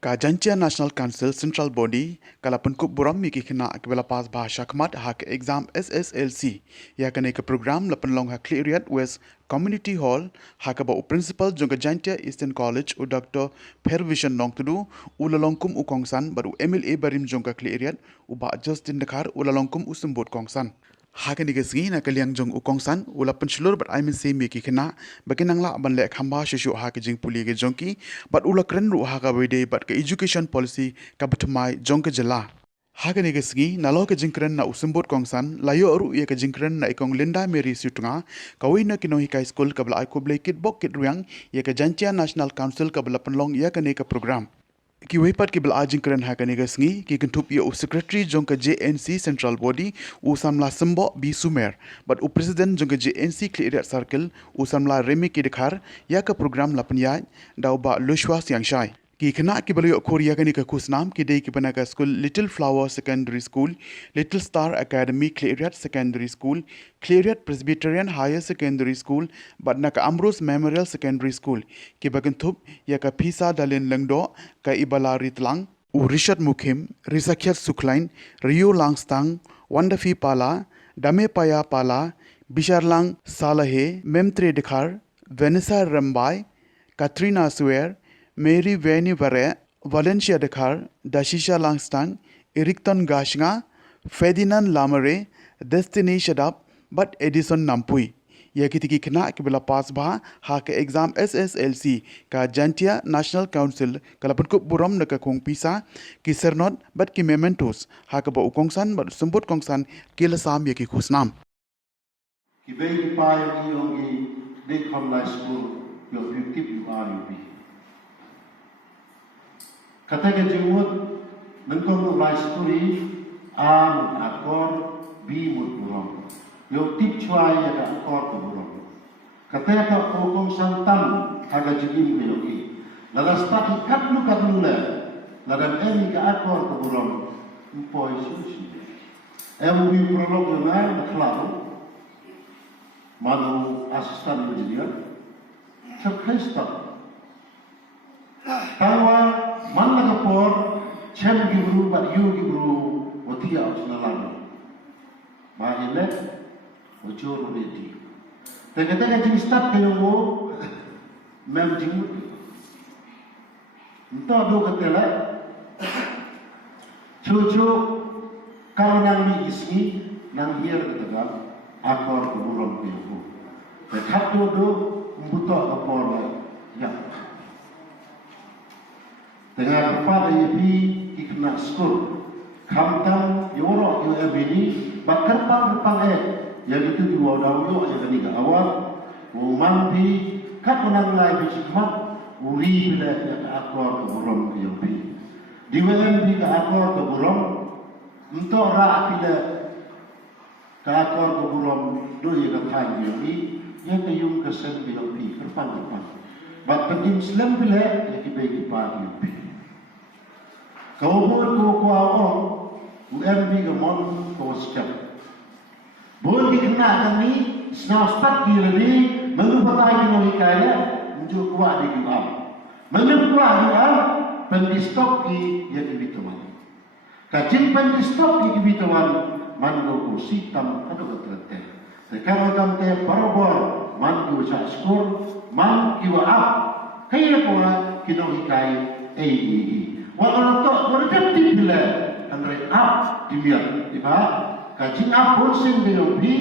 Ka Jantia National Council Central Body kala Pynkup burom mi ki khhynnah ke bela pas bahasa khmat hak exam SSLC ya kane ke program lapan long hak Cleariat West Community Hall hak ba principal jong Jantia Eastern College u Dr. Pervision Nong tudu ulalongkum u kongsan baru MLA barim jong ka Cleariat u ba Justin Dekhar ulalongkum u sembut kongsan Hakan digasgi na kaliang jong ukongsan ula pencelur ber aimin se mi ki khina bakinang la ban le khamba shishu ha ke jing puli ke jongki but ula kren ru ha ka wede but ke education policy ka batmai jong ke jela hakan digasgi na lo ke jing kren na usimbot kongsan layo ru ye ke jing kren na ikong Linda Mary Sutunga kawai na kino hikai school ka bla ko blake kit bok kit ruang ye ke Jantia National Council ka bla penlong ya ke ne ka program Ki wepat ki belajing keren hakani gasngi ki kentup ia secretary jong ke JNC Central Body usamla sembo bi sumer but president jong ke JNC Cleariat Circle usamla remi ki dekhar ya ke program lapnya dau ba lushwas yang shai ki khana ki belu korea kani ke khusnam ki dei ki bana ka school Little Flower Secondary School Little Star Academy Cleariat Secondary School Cleariat Presbyterian Higher Secondary School but na ka Ambrose Memorial Secondary School ki bagentup ya ka Pisa Dalin Lengdo ka Ibala Ritlang u Richard Mukhim Risakhyat Suklain Rio Langstang Wandafi Pala Dame Paya Pala Bisharlang Salahe Memtre Dekhar Vanessa Rambai Katrina Swear Mary Veni Vare Valencia Dekhar Dashisha Langstang Ericton Gashnga Ferdinand Lamare Destiny Shadap but Edison Nampui ya kitiki khna ke bela pas ba ha ke exam SSLC ka Jantia National Council kala Pynkup burom na ka khong pisa ki sernot but ki mementos ha ka ba ukongsan but sembut kongsan ki lasam ya ki khusnam ki bei ki pa yo ki de khom la school yo kip you are you be kata ke jumut nengkong la school a akor bi mut burom yo tip chua ya ka akor ko burom kata ka kokong santam haga jigim me yoki la staki katlu le la dam emi ka akor ko burom mpoi sushi wi prolog na klaro manu asistan engineer terkesta tawa man la por chem gibru ba yu gibru otia utnalan ma ile ujur reti tega jing start ke wo mem jing nto do katela chuchu kalau nang mi ismi nang hier kataga akor buron biru te khatdo do mbuto akor ya dengan pada ibi ikna skor kamtam yoro yo ebini bakar pang yang itu dua daun yang ketiga awal umampi kat menang lai bisikmat uri bila yang akor keburom yopi di WMP ke akor keburom untuk rak bila ke akor keburom doi ke thai yopi yang kayung kesen yopi kerpan bat penting Islam bila yang dibagi pagi yopi kau boleh kau awal UMP ke mon kau sekap boleh dikenakan ni senastat kira ni mengupatai dengan hikaya untuk kuat di kiba menguat dia pendistok ki yang dibituan kacin pendistok ki dibituan mango kursi tam ada keterate sekarang tam te parabor mango sa skor man kiwa up kaya pula kino hikaya walau tak berjati bila andre up dimia iba kajing apa sing diobi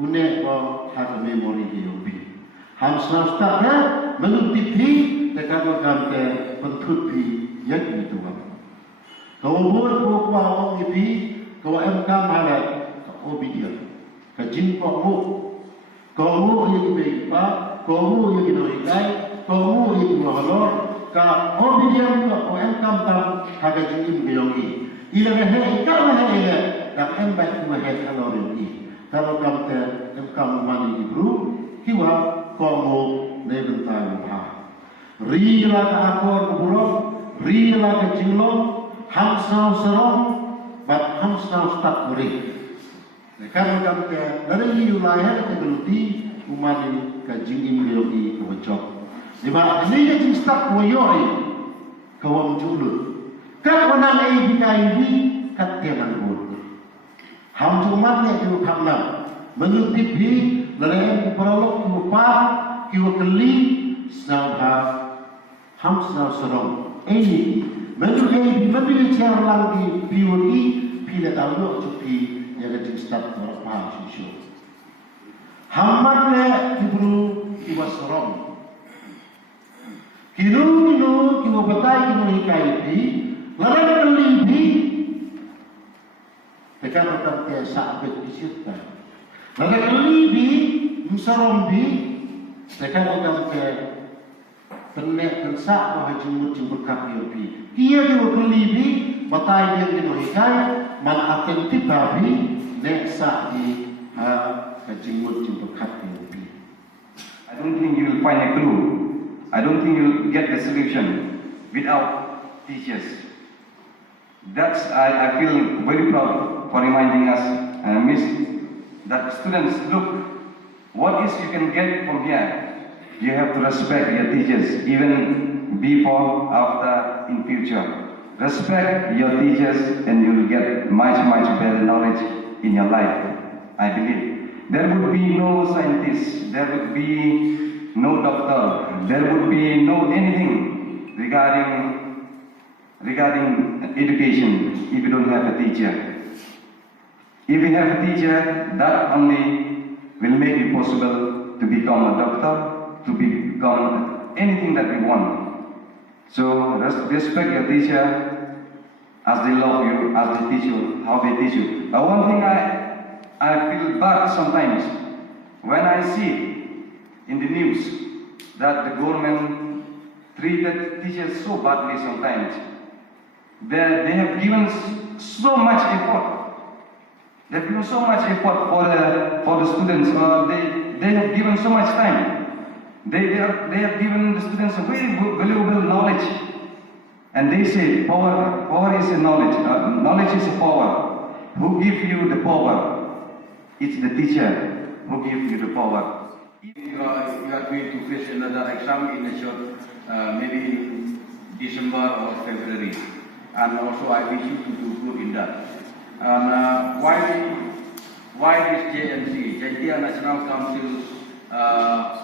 une ko har memori diobi ham snasta menutupi tekado kante pentupi yang itu kan kau boleh ko ko ibi ko MK malat obi dia kajing ko mu yang bepa ko mu yang noilai ko mu yang mahalor ka obi dia ko MK tam kagajing beyogi ila rehe ikala hele dan embat mahet kalau ini kalau kamu kamu mani ibru kiwa kamu nebentai ha rila ka akor burom rila ka jinglong hamsau serong bat hamsau stak uri kalau kamu dari wilayah ke geluti umani ka jingim biologi kebocok di mana ini jadi stak koyoi kawam julu. Kat wanang ai bikai kat tianan bul. Ham cumat ne tu khusnam. Menyutip hi leren perolok tu pa kiwa keli snauha ham snau serong. Ini menurut ai menurut cara lagi piwaki pila tahu yo cupi yang jadi start orang pa sisyo. Hamar le kibru kiwa serong. Kinu kiwa batai kinu hikai pi leren keli pi tekan akan tiada sahabat disitu. Lalu kelibi, musarombi, tekan akan ke penek kensak wahai jumur kapi. Ia juga kelibi, batai dia kena hikai, man atentif babi, neksa di ke jumur kapi. I don't think you will find a clue. I don't think you will get the solution without teachers. That's I feel very proud for reminding us, Miss, that students look what is you can get from here. You have to respect your teachers, even before, after, in future. Respect your teachers, and you will get much better knowledge in your life. I believe there would be no scientist, there would be no doctor, there would be no anything regarding education if you don't have a teacher. If you have a teacher, that only will make it possible to become a doctor, to become anything that we want. So respect your teacher as they love you, as they teach you, how they teach you. But one thing I feel bad sometimes when I see in the news that the government treated teachers so badly sometimes. They have given so much effort. They have given so much effort for the students. They have given so much time. They have given the students a very valuable knowledge. And they say power is a knowledge. Knowledge is a power. Who gives you the power? It's the teacher who gives you the power. If you are going to face another exam in a short, maybe December or February. And also I wish you to do good in that. And why this JNC, Jaintia National Council,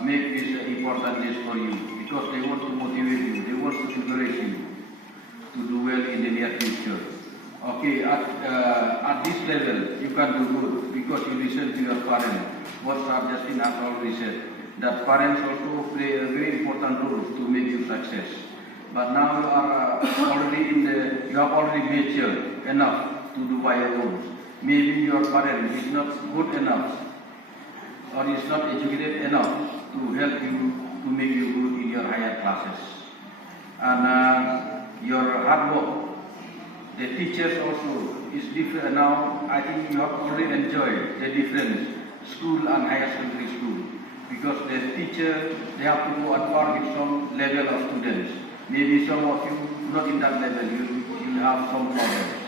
make this important list for you? Because they want to motivate you, they want to encourage you to do well in the near future. Okay, at this level you can do good because you listen to your parents. What Sir Justin has already said, that parents also play a very important role to make you success. But now you are you have already matured enough to do by your own. Maybe your parent is not good enough or is not educated enough to help you to make you good in your higher classes. And your hard work, the teachers also is different now. I think you have already enjoyed the difference, school and higher secondary school, because the teacher, they have to go at par with some level of students. Maybe some of you not in that level, you have some problems.